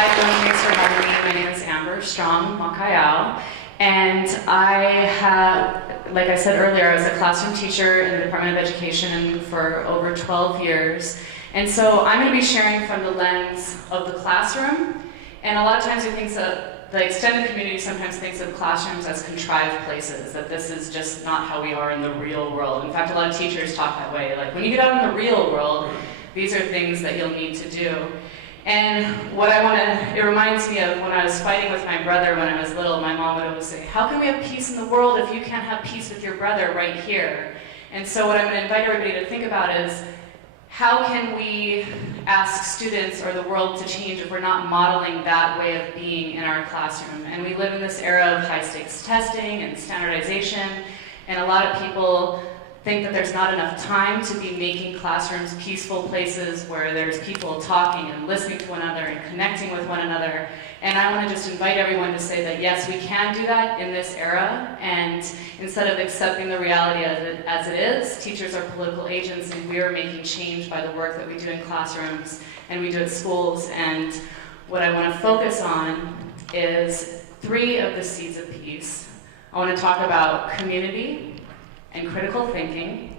Hi, everyone. Thanks for having me. My name is Amber Strong, Makaiau, and I have, like I said earlier, I was a classroom teacher in the Department of Education for over 12 years. And so I'm going to be sharing from the lens of the classroom. And a lot of times the extended community sometimes thinks of classrooms as contrived places, that this is just not how we are in the real world. In fact, a lot of teachers talk that way. Like, when you get out in the real world, these are things that you'll need to do. And it reminds me of when I was fighting with my brother when I was little. My mom would always say, how can we have peace in the world if you can't have peace with your brother right here? And so what I'm going to invite everybody to think about is, how can we ask students or the world to change if we're not modeling that way of being in our classroom? And we live in this era of high-stakes testing and standardization, and a lot of people think that there's not enough time to be making classrooms peaceful places where there's people talking and listening to one another and connecting with one another. And I want to just invite everyone to say that yes, we can do that in this era, and instead of accepting the reality as it is, teachers are political agents, and we are making change by the work that we do in classrooms and we do at schools. And what I want to focus on is 3 of the seeds of peace. I want to talk about community and critical thinking,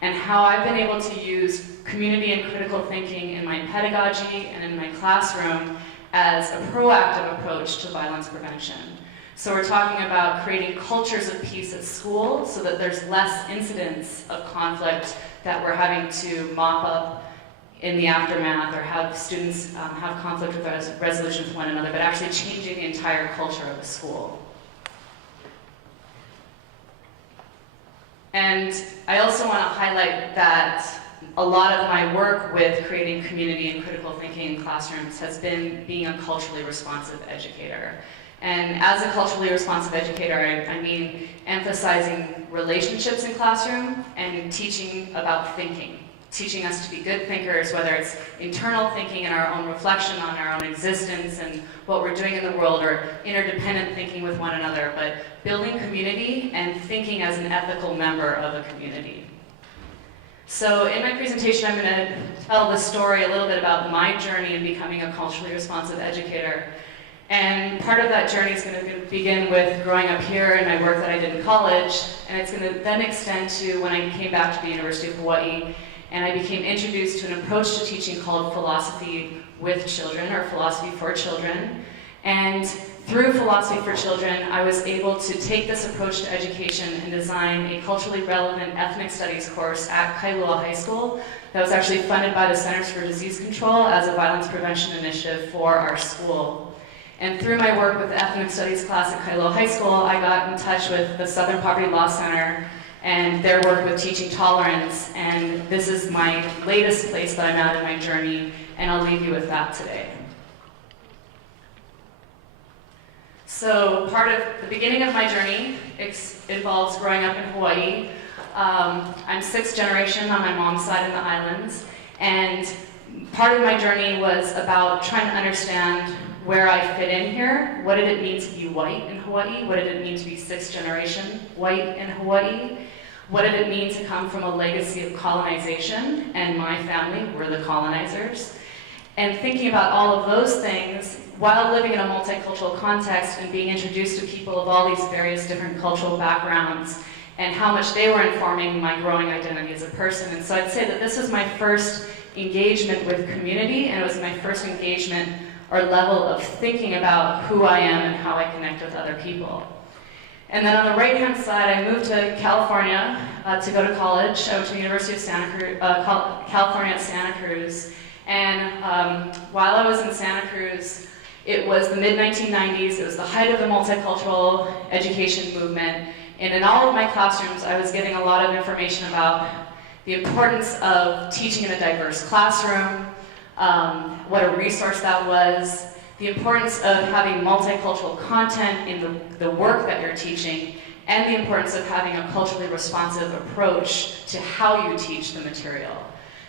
and how I've been able to use community and critical thinking in my pedagogy and in my classroom as a proactive approach to violence prevention. So we're talking about creating cultures of peace at school so that there's less incidents of conflict that we're having to mop up in the aftermath, or have students have conflict with resolution with one another, but actually changing the entire culture of the school. And I also want to highlight that a lot of my work with creating community and critical thinking in classrooms has been being a culturally responsive educator. And as a culturally responsive educator, I mean emphasizing relationships in classroom and teaching about thinking. Teaching us to be good thinkers, whether it's internal thinking and our own reflection on our own existence and what we're doing in the world, or interdependent thinking with one another, but building community and thinking as an ethical member of a community. So in my presentation, I'm going to tell the story a little bit about my journey in becoming a culturally responsive educator. And part of that journey is going to begin with growing up here and my work that I did in college, and it's going to then extend to when I came back to the University of Hawaii, and I became introduced to an approach to teaching called philosophy with children, or philosophy for children. And through Philosophy for Children, I was able to take this approach to education and design a culturally relevant ethnic studies course at Kailua High School that was actually funded by the Centers for Disease Control as a violence prevention initiative for our school. And through my work with the ethnic studies class at Kailua High School, I got in touch with the Southern Poverty Law Center and their work with teaching tolerance, and this is my latest place that I'm at in my journey, and I'll leave you with that today. So part of the beginning of my journey involves growing up in Hawaii. I'm 6th generation on my mom's side in the islands, and part of my journey was about trying to understand where I fit in here. What did it mean to be white in Hawaii? What did it mean to be 6th generation white in Hawaii? What did it mean to come from a legacy of colonization, and my family were the colonizers? And thinking about all of those things while living in a multicultural context and being introduced to people of all these various different cultural backgrounds, and how much they were informing my growing identity as a person. And so I'd say that this was my first engagement with community, and it was my first engagement or level of thinking about who I am and how I connect with other people. And then on the right-hand side, I moved to California to go to college. I went to the University of California at Santa Cruz. And while I was in Santa Cruz, it was the mid-1990s. It was the height of the multicultural education movement. And in all of my classrooms, I was getting a lot of information about the importance of teaching in a diverse classroom, what a resource that was, the importance of having multicultural content in the work that you're teaching, and the importance of having a culturally responsive approach to how you teach the material.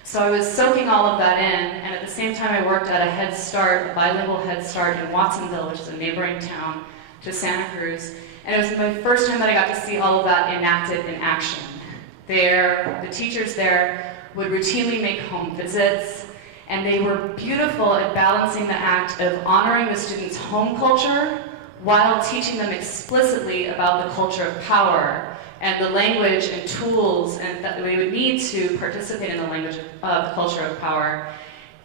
So I was soaking all of that in, and at the same time I worked at a Head Start, a bilingual Head Start in Watsonville, which is a neighboring town to Santa Cruz. And it was my first time that I got to see all of that enacted in action. The teachers there would routinely make home visits, And they were beautiful at balancing the act of honoring the students' home culture while teaching them explicitly about the culture of power and the language and tools and that we would need to participate in the language of the culture of power.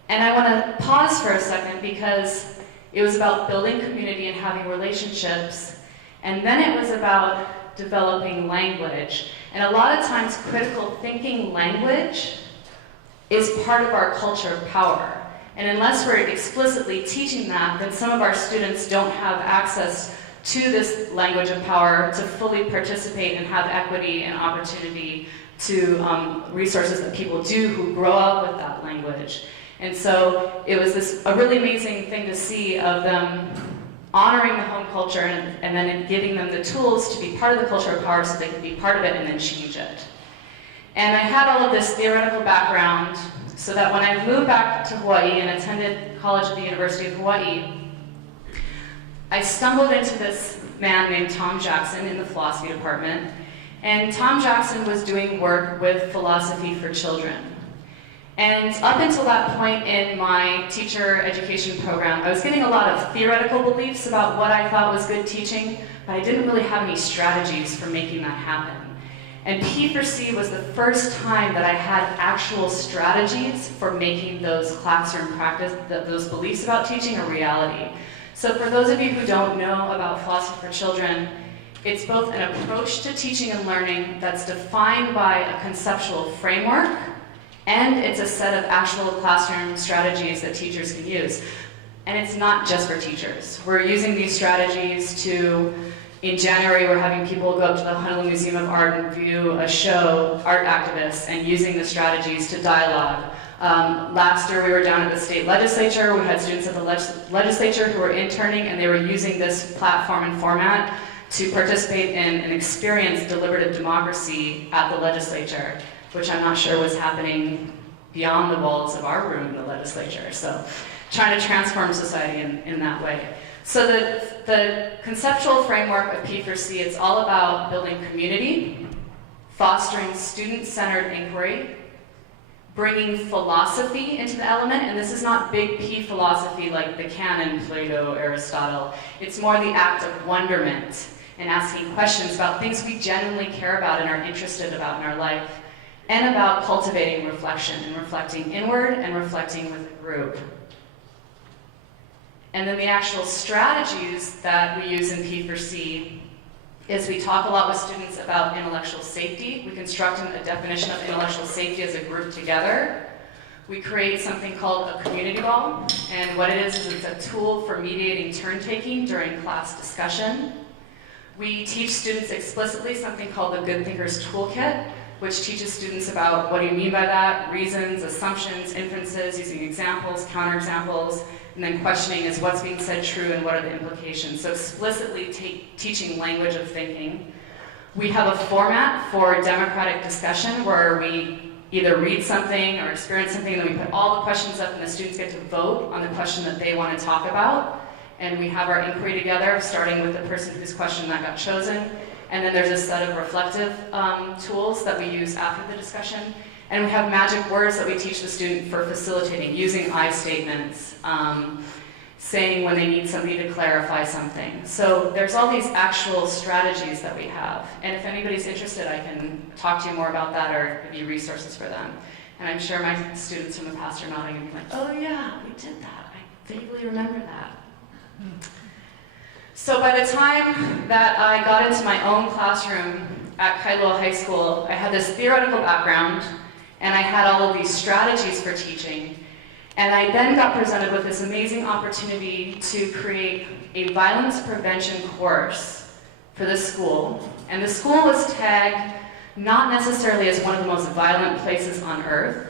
And I want to pause for a second because it was about building community and having relationships, and then it was about developing language. And a lot of times critical thinking language is part of our culture of power. And unless we're explicitly teaching that, then some of our students don't have access to this language of power to fully participate and have equity and opportunity to resources that people do who grow up with that language. And so it was a really amazing thing to see of them honoring the home culture and then giving them the tools to be part of the culture of power so they could be part of it and then change it. And I had all of this theoretical background so that when I moved back to Hawaii and attended college at the University of Hawaii, I stumbled into this man named Tom Jackson in the philosophy department. And Tom Jackson was doing work with philosophy for children. And up until that point in my teacher education program, I was getting a lot of theoretical beliefs about what I thought was good teaching, but I didn't really have any strategies for making that happen. And P4C was the first time that I had actual strategies for making those classroom practice, those beliefs about teaching a reality. So for those of you who don't know about philosophy for children, it's both an approach to teaching and learning that's defined by a conceptual framework, and it's a set of actual classroom strategies that teachers can use. And it's not just for teachers. We're using these strategies to, in January, we're having people go up to the Honolulu Museum of Art and view a show, Art Activists, and using the strategies to dialogue. Last year we were down at the state legislature. We had students at the legislature who were interning, and they were using this platform and format to participate in and experience deliberative democracy at the legislature, which I'm not sure was happening beyond the walls of our room in the legislature. So trying to transform society in that way. So the conceptual framework of P4C, it's all about building community, fostering student-centered inquiry, bringing philosophy into the element, and this is not big P philosophy like the canon, Plato, Aristotle. It's more the act of wonderment and asking questions about things we genuinely care about and are interested about in our life, and about cultivating reflection and reflecting inward and reflecting with a group. And then the actual strategies that we use in P4C is we talk a lot with students about intellectual safety. We construct a definition of intellectual safety as a group together. We create something called a community ball, and what it is it's a tool for mediating turn-taking during class discussion. We teach students explicitly something called the Good Thinkers Toolkit, which teaches students about what do you mean by that, reasons, assumptions, inferences, using examples, counterexamples, and then questioning is what's being said true and what are the implications. So explicitly teaching language of thinking. We have a format for democratic discussion where we either read something or experience something, and then we put all the questions up and the students get to vote on the question that they want to talk about. And we have our inquiry together, starting with the person whose question that got chosen. And then there's a set of reflective tools that we use after the discussion. And we have magic words that we teach the student for facilitating, using I statements, saying when they need somebody to clarify something. So there's all these actual strategies that we have. And if anybody's interested, I can talk to you more about that or give you resources for them. And I'm sure my students from the past are nodding and be like, oh yeah, we did that. I vaguely remember that. So by the time that I got into my own classroom at Kailua High School, I had this theoretical background, and I had all of these strategies for teaching. And I then got presented with this amazing opportunity to create a violence prevention course for the school. And the school was tagged not necessarily as one of the most violent places on earth,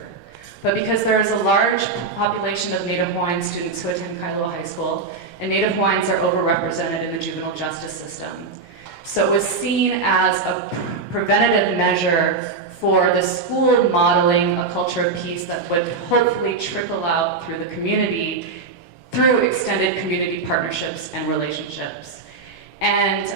but because there is a large population of Native Hawaiian students who attend Kailua High School, and Native Hawaiians are overrepresented in the juvenile justice system. So it was seen as a preventative measure for the school modeling a culture of peace that would hopefully trickle out through the community through extended community partnerships and relationships. And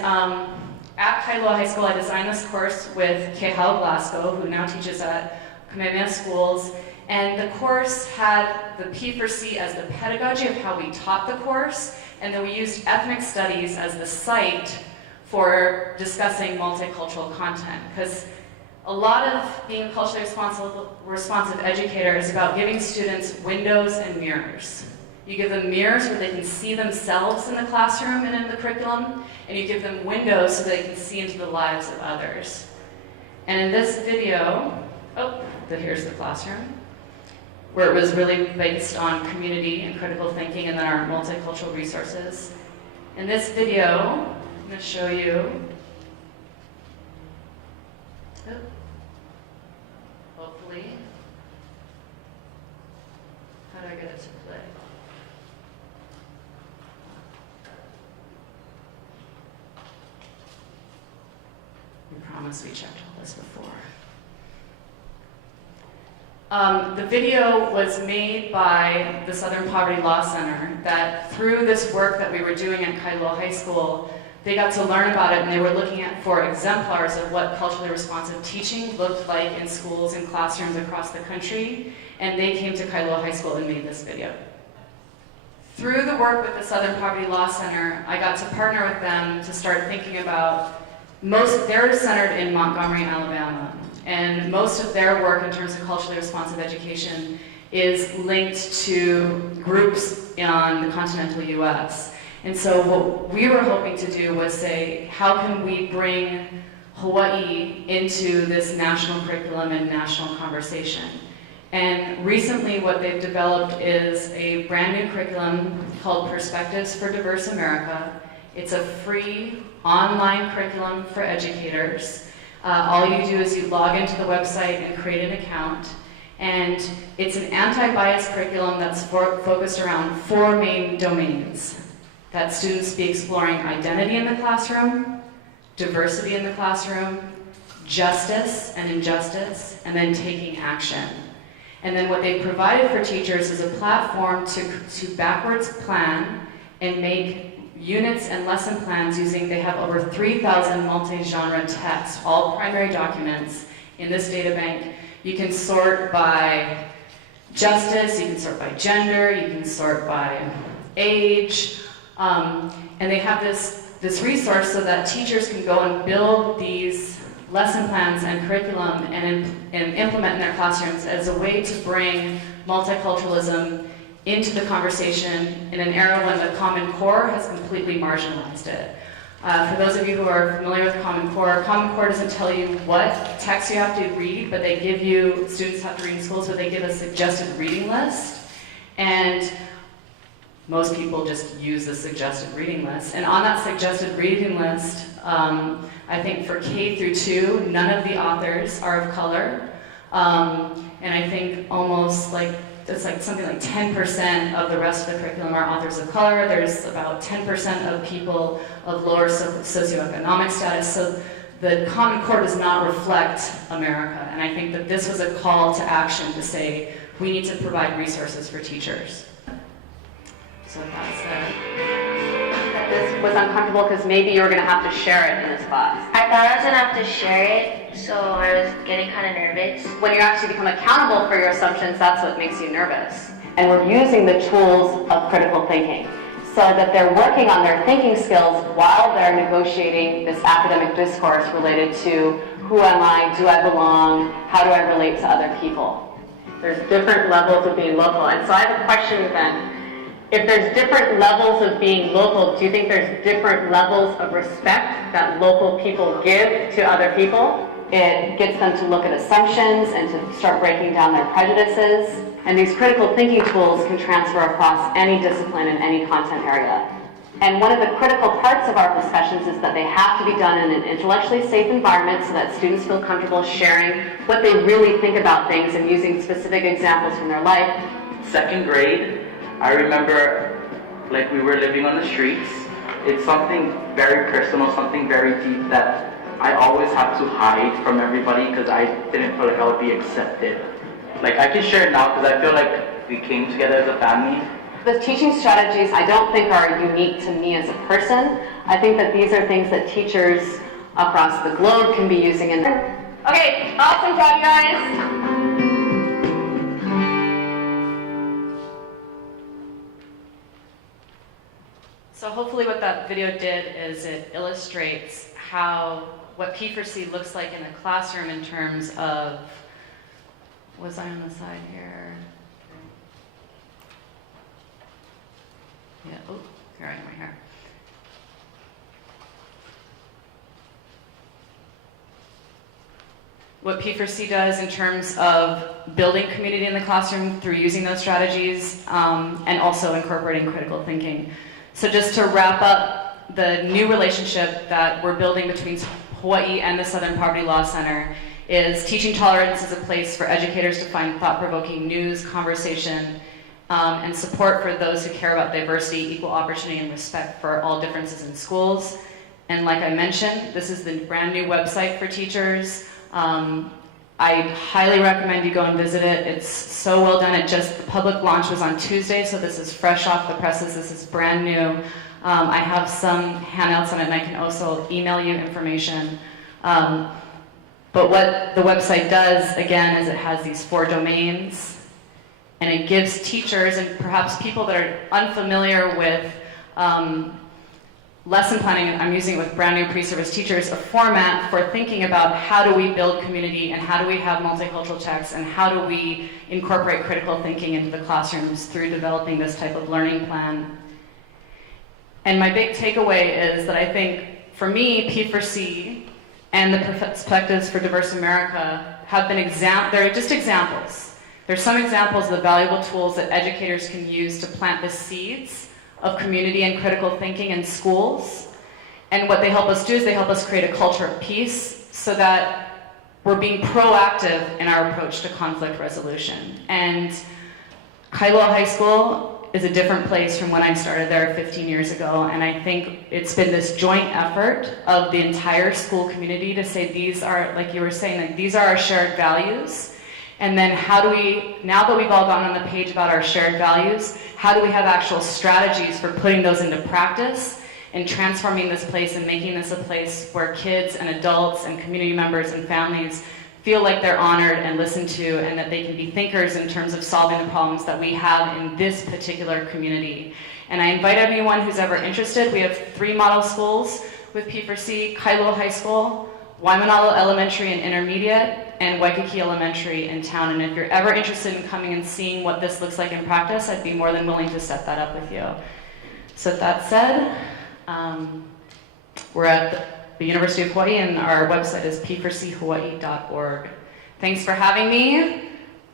at Kailua High School, I designed this course with Kehau Glasgow, who now teaches at Kamehameha Schools, And the course had the P for C as the pedagogy of how we taught the course, and then we used ethnic studies as the site for discussing multicultural content. Because a lot of being a culturally responsive educator is about giving students windows and mirrors. You give them mirrors where they can see themselves in the classroom and in the curriculum, and you give them windows so they can see into the lives of others. And in this video, here's the classroom, where it was really based on community and critical thinking and then our multicultural resources. In this video, I'm going to show you, hopefully, how do I get it to play? We promise we checked all this before. The video was made by the Southern Poverty Law Center that through this work that we were doing at Makaiau High School, they got to learn about it and they were looking for exemplars of what culturally responsive teaching looked like in schools and classrooms across the country, and they came to Makaiau High School and made this video. Through the work with the Southern Poverty Law Center, I got to partner with them to start thinking about they're centered in Montgomery, Alabama, and most of their work in terms of culturally responsive education is linked to groups on the continental US. And so what we were hoping to do was say, how can we bring Hawaii into this national curriculum and national conversation? And recently what they've developed is a brand new curriculum called Perspectives for Diverse America. It's a free online curriculum for educators. All you do is you log into the website and create an account. And it's an anti-bias curriculum that's focused around 4 main domains. That students be exploring identity in the classroom, diversity in the classroom, justice and injustice, and then taking action. And then what they provided for teachers is a platform to backwards plan and make units and lesson plans they have over 3,000 multi-genre texts, all primary documents in this data bank. You can sort by justice, you can sort by gender, you can sort by age, and they have this resource so that teachers can go and build these lesson plans and curriculum and implement in their classrooms as a way to bring multiculturalism into the conversation in an era when the Common Core has completely marginalized it. For those of you who are familiar with Common Core doesn't tell you what text you have to read, but they give you, students have to read in schools, but they give a suggested reading list. And most people just use the suggested reading list. And on that suggested reading list, I think for K through 2, none of the authors are of color. And I think almost it's something like 10% of the rest of the curriculum are authors of color. There's about 10% of people of lower socioeconomic status. So the Common Core does not reflect America. And I think that this was a call to action to say, we need to provide resources for teachers. So that's it. This was uncomfortable because maybe you were going to have to share it in this class. I thought I was going to have to share it, so I was getting kind of nervous. When you actually become accountable for your assumptions, that's what makes you nervous. And we're using the tools of critical thinking so that they're working on their thinking skills while they're negotiating this academic discourse related to who am I, do I belong, how do I relate to other people. There's different levels of being local. And so I have a question then. If there's different levels of being local, do you think there's different levels of respect that local people give to other people? It gets them to look at assumptions and to start breaking down their prejudices. And these critical thinking tools can transfer across any discipline and any content area. And one of the critical parts of our discussions is that they have to be done in an intellectually safe environment so that students feel comfortable sharing what they really think about things and using specific examples from their life. Second grade, I remember we were living on the streets. It's something very personal, something very deep that I always had to hide from everybody because I didn't feel like I would be accepted. I can share it now because I feel like we came together as a family. The teaching strategies I don't think are unique to me as a person. I think that these are things that teachers across the globe can be using in their... Okay, awesome job, guys. So hopefully what that video did is it illustrates what P4C looks like in the classroom in terms of, was I on the side here? Yeah, oh, here I am right here. What P4C does in terms of building community in the classroom through using those strategies and also incorporating critical thinking. So just to wrap up the new relationship that we're building between Hawaii and the Southern Poverty Law Center is teaching tolerance is a place for educators to find thought-provoking news, conversation, and support for those who care about diversity, equal opportunity, and respect for all differences in schools. And like I mentioned, this is the brand new website for teachers. I highly recommend you go and visit it. It's so well done. The public launch was on Tuesday, so this is fresh off the presses. This is brand new. I have some handouts on it, and I can also email you information. But what the website does, again, is it has these 4 domains, and it gives teachers and perhaps people that are unfamiliar with lesson planning, and I'm using it with brand new pre-service teachers, a format for thinking about how do we build community and how do we have multicultural texts and how do we incorporate critical thinking into the classrooms through developing this type of learning plan. And my big takeaway is that I think, for me, P4C and the Perspectives for Diverse America have been they're just examples. There's some examples of the valuable tools that educators can use to plant the seeds of community and critical thinking in schools. And what they help us do is they help us create a culture of peace so that we're being proactive in our approach to conflict resolution. And Kailua High School is a different place from when I started there 15 years ago, and I think it's been this joint effort of the entire school community to say these are, like you were saying, like these are our shared values. And then how do we, now that we've all gone on the page about our shared values, how do we have actual strategies for putting those into practice and transforming this place and making this a place where kids and adults and community members and families feel like they're honored and listened to and that they can be thinkers in terms of solving the problems that we have in this particular community. And I invite anyone who's ever interested. We have 3 model schools with P4C, Kailua High School, Waimanalo Elementary and Intermediate, and Waikiki Elementary in town. And if you're ever interested in coming and seeing what this looks like in practice, I'd be more than willing to set that up with you. So with that said, we're at the University of Hawaii and our website is p4chawaii.org. Thanks for having me.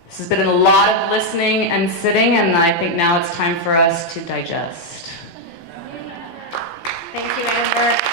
This has been a lot of listening and sitting, and I think now it's time for us to digest. Thank you, Amber.